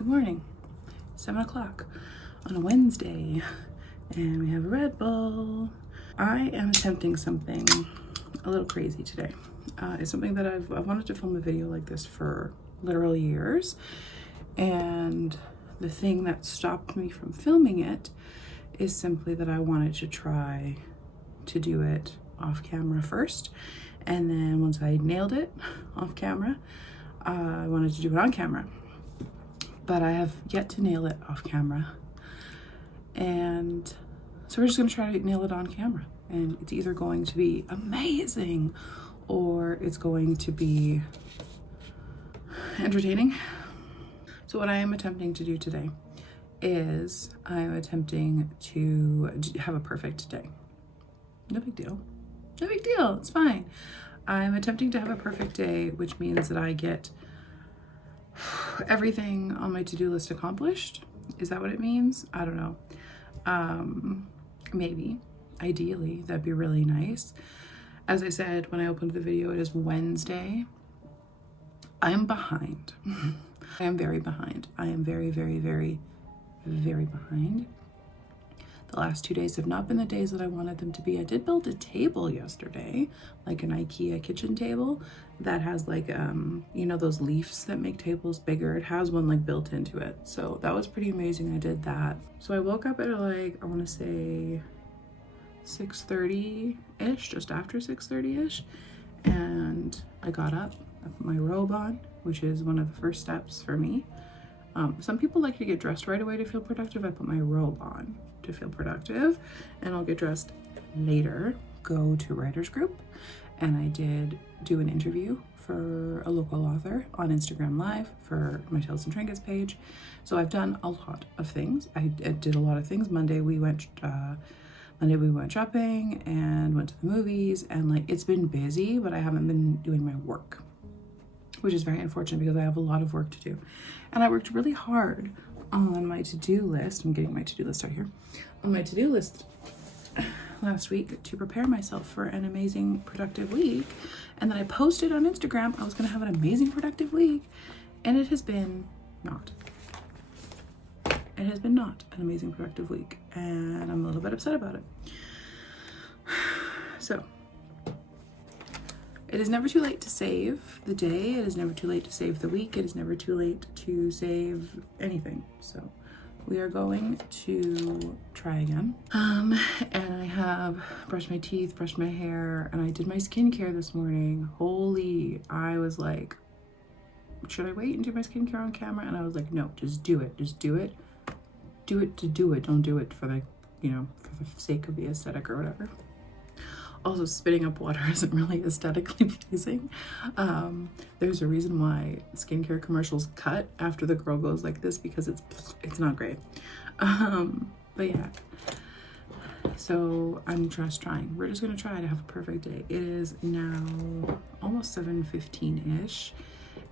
Good morning. 7 o'clock on a Wednesday, and we have a Red Bull. I am attempting something a little crazy today. It's something that I've wanted to film a video like this for literal years, and the thing that stopped me from filming it is simply that I wanted to try to do it off camera first, and then once I nailed it off camera, I wanted to do it on camera. But I have yet to nail it off camera, and so we're just gonna try to nail it on camera, and it's either going to be amazing or it's going to be entertaining. So what I am attempting to do today is I'm attempting to have a perfect day. No big deal. No big deal. It's fine. I'm attempting to have a perfect day, which means that I get everything on my to-do list accomplished. Is that what it means? I don't know. Maybe. Ideally, that'd be really nice. As I said when I opened the video, it is Wednesday. I am behind. I am very behind. I am very, very, very, very behind. The last 2 days have not been the days that I wanted them to be. I did build a table yesterday, like an IKEA kitchen table that has like, you know, those leaves that make tables bigger. It has one like built into it. So that was pretty amazing. I did that. So I woke up at like, I want to say 6:30-ish, just after 6:30-ish. And I got up, I put my robe on, which is one of the first steps for me. Some people like to get dressed right away to feel productive. I put my robe on to feel productive, and I'll get dressed later, go to writer's group. And I did do an interview for a local author on Instagram Live for my Tales and Trinkets page. So I've done a lot of things. I did a lot of things. Monday we went shopping and went to the movies, and like it's been busy, but I haven't been doing my work, which is very unfortunate because I have a lot of work to do. And I worked really hard on my to-do list. I'm getting my to-do list out here. On my to-do list last week to prepare myself for an amazing, productive week. And then I posted on Instagram I was gonna have an amazing, productive week. And it has been not. It has been not an amazing, productive week. And I'm a little bit upset about it. So, it is never too late to save the day. It is never too late to save the week. It is never too late to save anything. So we are going to try again. And I have brushed my teeth, brushed my hair, and I did my skincare this morning. Holy, I was like, should I wait and do my skincare on camera? And I was like, no, just do it. Just do it. Do it to do it. Don't do it for the, you know, for the sake of the aesthetic or whatever. Also, spitting up water isn't really aesthetically pleasing. There's a reason why skincare commercials cut after the girl goes like this, because it's not great. But yeah, so I'm just trying. We're just gonna try to have a perfect day. It is now almost 7:15-ish,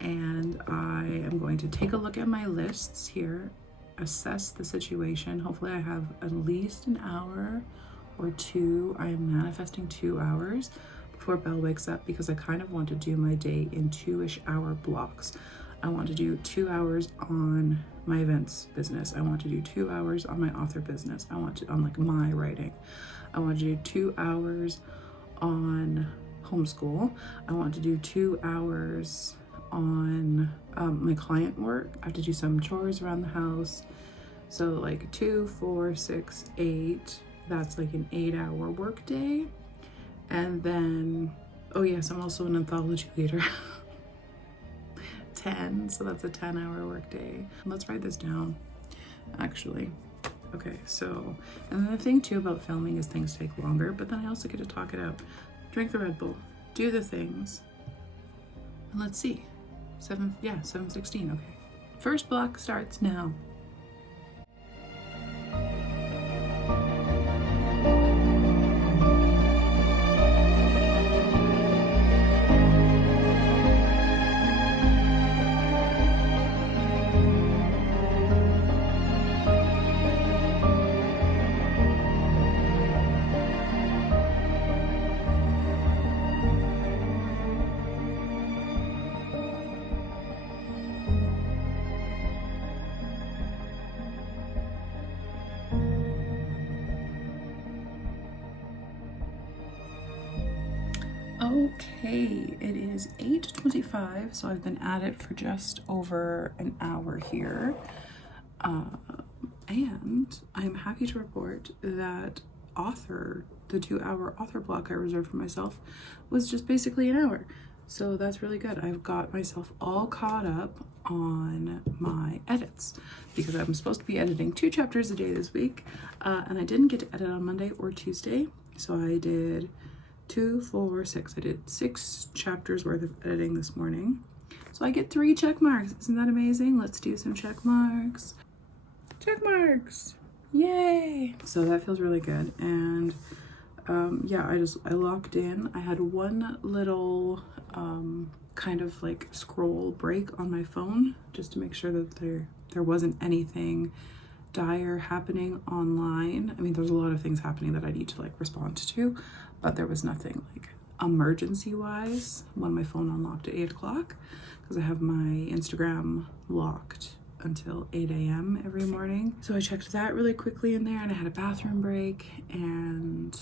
and I am going to take a look at my lists here, assess the situation. Hopefully I have at least an hour or two. I am manifesting 2 hours before Belle wakes up, because I kind of want to do my day in 2-ish hour blocks. I want to do 2 hours on my events business. I want to do 2 hours on my author business. I want to on like my writing. I want to do 2 hours on homeschool. I want to do 2 hours on my client work. I have to do some chores around the house. So like 2, 4, 6, 8. That's like an 8-hour work day. And then, oh yes, I'm also an anthology leader. 10, so that's a 10-hour work day. Let's write this down, actually. Okay, so, and then the thing too about filming is things take longer, but then I also get to talk it out. Drink the Red Bull, do the things, and let's see. 7:16, okay. First block starts now. Okay, it is 8:25, so I've been at it for just over an hour here. And I'm happy to report that the 2-hour author block I reserved for myself was just basically an hour. So that's really good. I've got myself all caught up on my edits because I'm supposed to be editing 2 chapters a day this week. And I didn't get to edit on Monday or Tuesday. So I did 2, 4, 6. I did 6 chapters worth of editing this morning. So I get 3 check marks. Isn't that amazing? Let's do some check marks. Check marks. Yay. So that feels really good. And yeah, I locked in. I had one little kind of like scroll break on my phone just to make sure that there wasn't anything dire happening online. I mean, there's a lot of things happening that I need to like respond to, but there was nothing like emergency wise when my phone unlocked at 8 o'clock because I have my Instagram locked until 8 a.m. every morning. So I checked that really quickly in there and I had a bathroom break and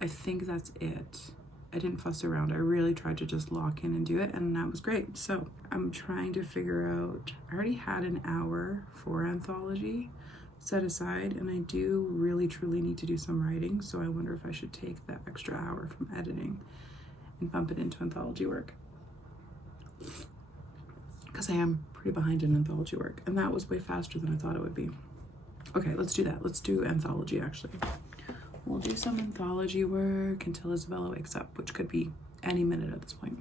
I think that's it. I didn't fuss around. I really tried to just lock in and do it and that was great. So I'm trying to figure out, I already had an hour for anthology set aside and I do really truly need to do some writing. So I wonder if I should take that extra hour from editing and bump it into anthology work. Because I am pretty behind in anthology work and that was way faster than I thought it would be. Okay, let's do that. Let's do anthology actually. We'll do some anthology work until Isabella wakes up, which could be any minute at this point.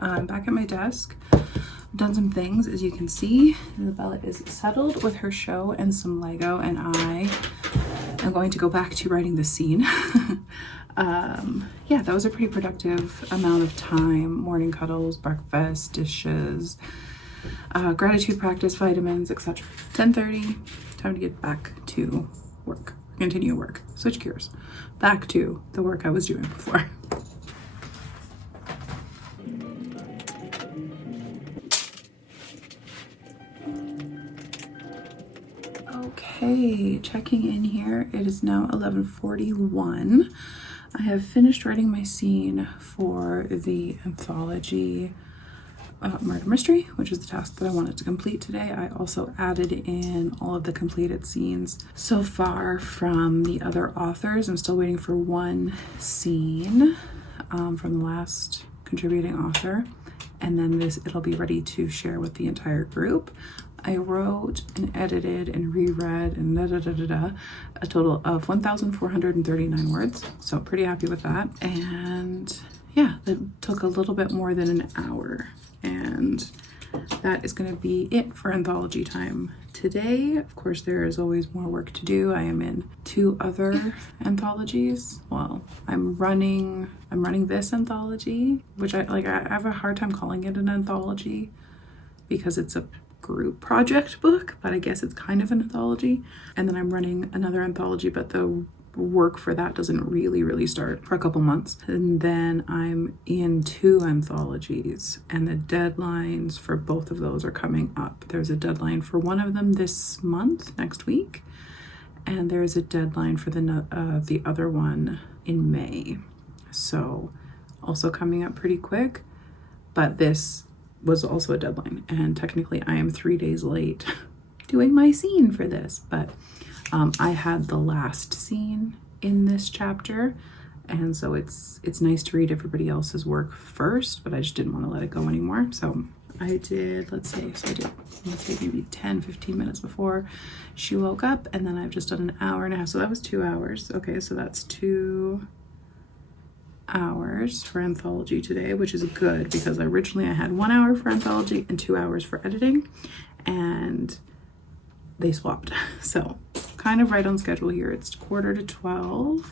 I'm back at my desk. I've done some things, as you can see. Isabella is settled with her show and some Lego, and I am going to go back to writing the scene. Yeah, that was a pretty productive amount of time. Morning cuddles, breakfast, dishes, gratitude practice, vitamins, etc. 10:30, time to get back to work. Continue work. Switch gears. Back to the work I was doing before. Okay, checking in here. It is now 11:41. I have finished writing my scene for the anthology murder mystery, which is the task that I wanted to complete today. I also added in all of the completed scenes so far from the other authors. I'm still waiting for one scene from the last contributing author, and then it'll be ready to share with the entire group. I wrote and edited and reread and a total of 1,439 words. So pretty happy with that. And yeah, it took a little bit more than an hour. And that is going to be it for anthology time today. Of course, there is always more work to do. I am in 2 other anthologies. Well, I'm running this anthology, which I have a hard time calling it an anthology because it's a group project book, but I guess it's kind of an anthology. And then I'm running another anthology, but the work for that doesn't really start for a couple months. And then I'm in 2 anthologies and the deadlines for both of those are coming up. There's a deadline for one of them this month, next week, and there's a deadline for the other one in May. So also coming up pretty quick, but this was also a deadline, and technically I am 3 days late doing my scene for this, but I had the last scene in this chapter, and so it's nice to read everybody else's work first, but I just didn't want to let it go anymore. So I did, let's say maybe 10-15 minutes before she woke up, and then I've just done an hour and a half, so that was 2 hours. Okay, so that's 2 hours for anthology today, which is good because originally I had 1 hour for anthology and 2 hours for editing, and they swapped. So kind of right on schedule here. It's 11:45,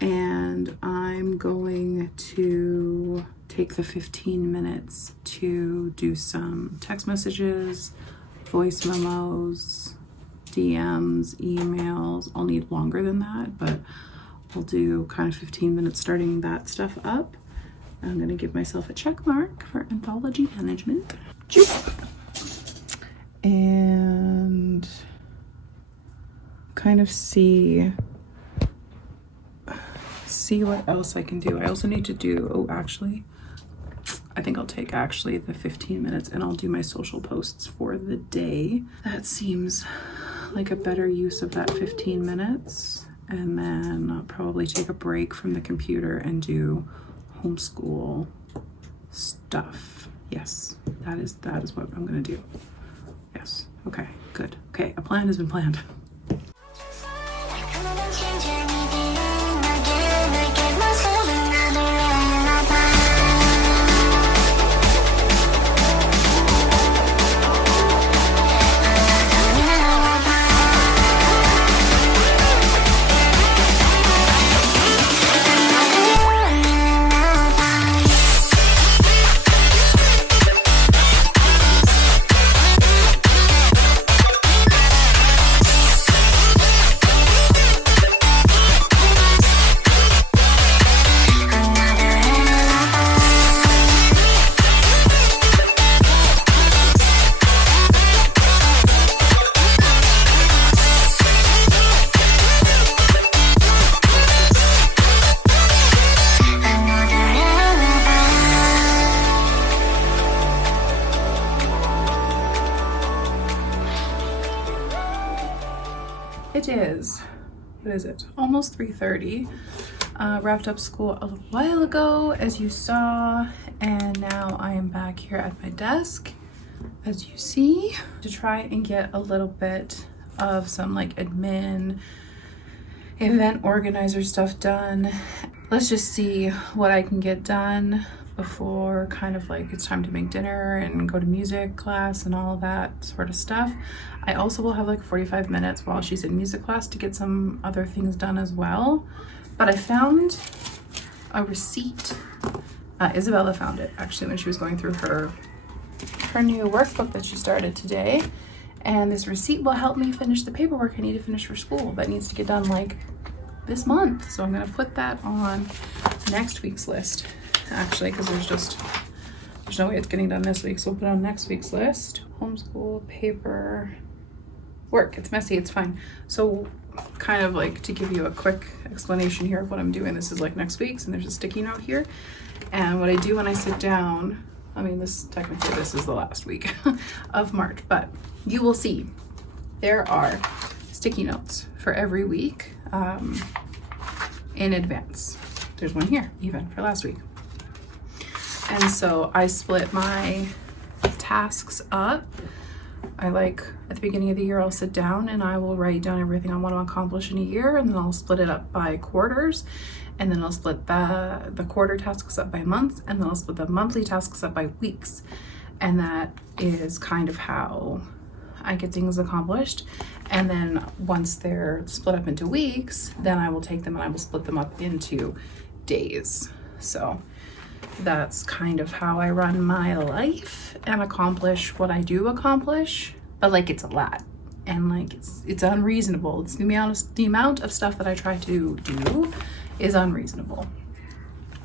and I'm going to take the 15 minutes to do some text messages, voice memos, DMs, emails. I'll need longer than that, but I'll do kind of 15 minutes starting that stuff up. I'm gonna give myself a check mark for anthology management. And kind of see what else I can do. I also need to do, oh, actually, I think I'll take actually the 15 minutes and I'll do my social posts for the day. That seems like a better use of that 15 minutes. And then I'll probably take a break from the computer and do homeschool stuff. Yes, that is what I'm gonna do. Yes, okay, good. Okay, a plan has been planned. It is, what is it? Almost 3:30. Wrapped up school a little while ago, as you saw, and now I am back here at my desk, as you see, to try and get a little bit of some like admin, event organizer stuff done. Let's just see what I can get done before kind of like it's time to make dinner and go to music class and all of that sort of stuff. I also will have like 45 minutes while she's in music class to get some other things done as well. But I found a receipt. Isabella found it actually when she was going through her new workbook that she started today. And this receipt will help me finish the paperwork I need to finish for school that needs to get done like this month. So I'm gonna put that on next week's list actually, because there's no way it's getting done this week. So we'll put it on next week's list. Homeschool paper work. It's messy, it's fine. So kind of like to give you a quick explanation here of what I'm doing. This is like next week's, and there's a sticky note here. And what I do when I sit down, I mean, technically this is the last week of March, but you will see there are sticky notes for every week in advance. There's one here even for last week. And so I split my tasks up. I like at the beginning of the year, I'll sit down and I will write down everything I want to accomplish in a year, and then I'll split it up by quarters, and then I'll split the quarter tasks up by months, and then I'll split the monthly tasks up by weeks. And that is kind of how I get things accomplished. And then once they're split up into weeks, then I will take them and I will split them up into days. So that's kind of how I run my life and accomplish what I do accomplish. But like, it's a lot, and like it's unreasonable. It's the amount of stuff that I try to do is unreasonable,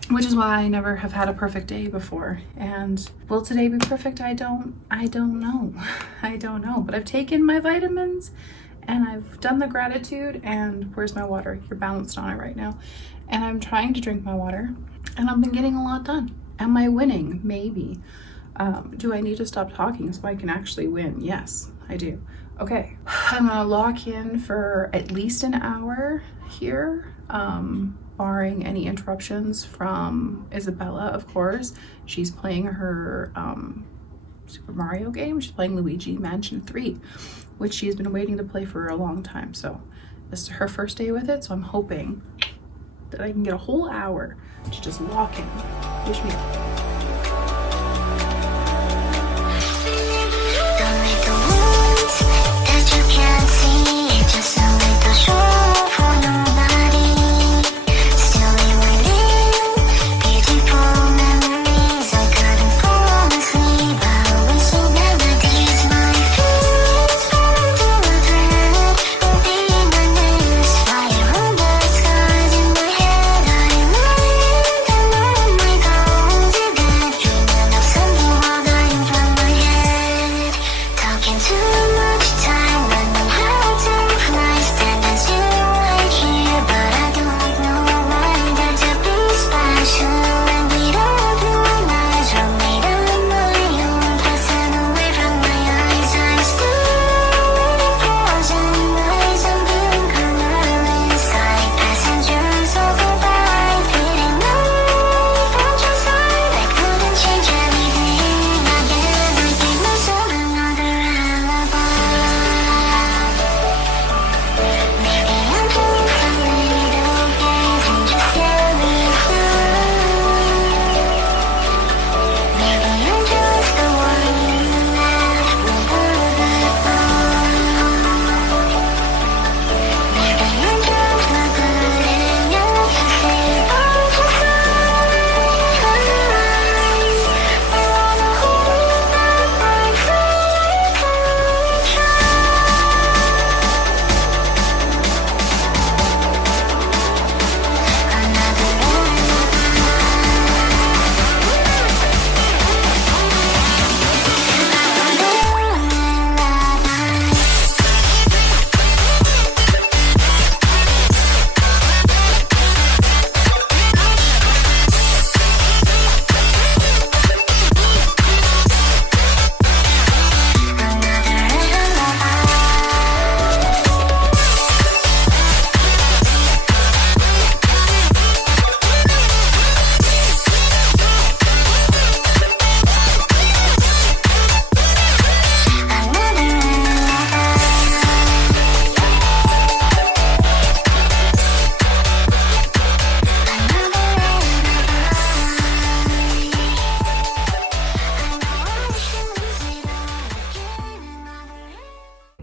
which is why I never have had a perfect day before. And will today be perfect? I don't know. I don't know, but I've taken my vitamins and I've done the gratitude, and where's my water? You're balanced on it right now. And I'm trying to drink my water. And I've been getting a lot done. Am I winning? Maybe. Do I need to stop talking so I can actually win? Yes, I do. Okay, I'm gonna lock in for at least an hour here, barring any interruptions from Isabella, of course. She's playing her Super Mario game. She's playing Luigi Mansion 3, which she's been waiting to play for a long time. So this is her first day with it, so I'm hoping that I can get a whole hour to just lock in. Wish me luck.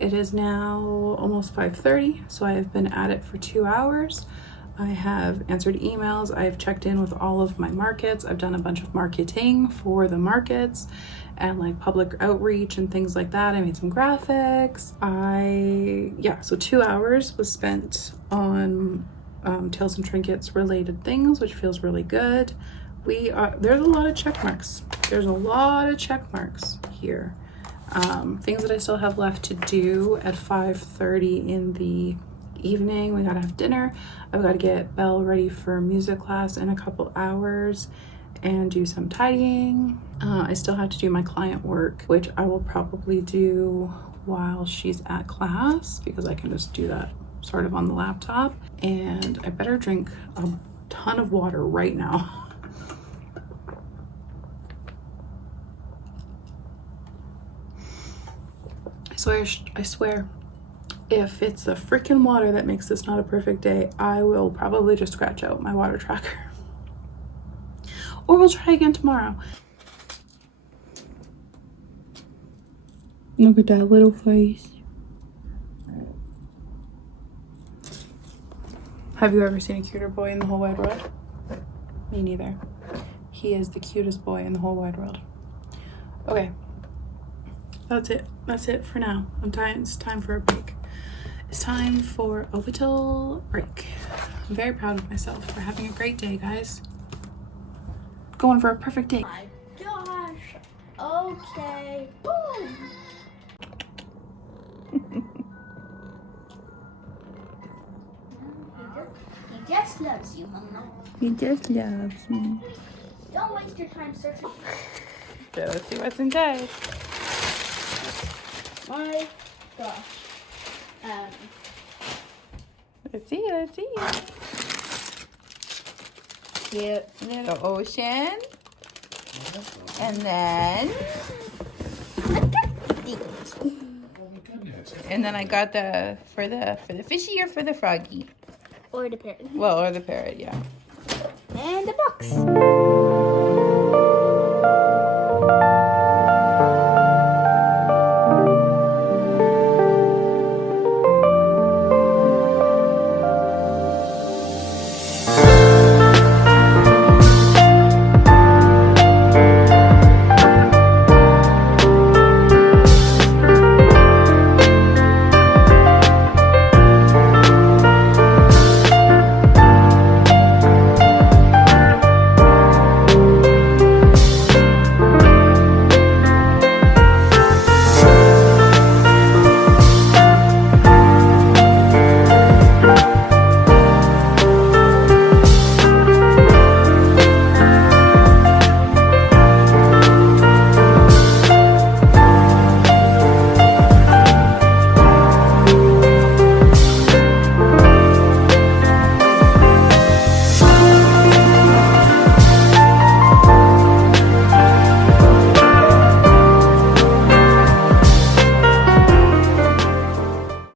It is now almost 5:30, so I have been at it for 2 hours. I have answered emails, I've checked in with all of my markets, I've done a bunch of marketing for the markets and like public outreach and things like that. I made some graphics. So 2 hours was spent on Tails and Trinkets related things, which feels really good. There's a lot of check marks. There's a lot of check marks here. Things that I still have left to do at 5:30 in the evening. We gotta have dinner. I've got to get Belle ready for music class in a couple hours and do some tidying. I still have to do my client work, which I will probably do while she's at class because I can just do that sort of on the laptop. And I better drink a ton of water right now. I swear, if it's the freaking water that makes this not a perfect day, I will probably just scratch out my water tracker. Or we'll try again tomorrow. Look at that little face. Have you ever seen a cuter boy in the whole wide world? Me neither. He is the cutest boy in the whole wide world. Okay. That's it. That's it for now. It's time for a break. It's time for a little break. I'm very proud of myself for having a great day, guys. Going for a perfect day. Oh my gosh. Okay. Boom. He just just loves you, Mama. He just loves me. Don't waste your time searching. Okay, let's see what's inside. My gosh. Let's see, let's see. Cute. The ocean. And then... And then I got the for the fishy or for the froggy. Or the parrot. Well, or the parrot, yeah. And the box.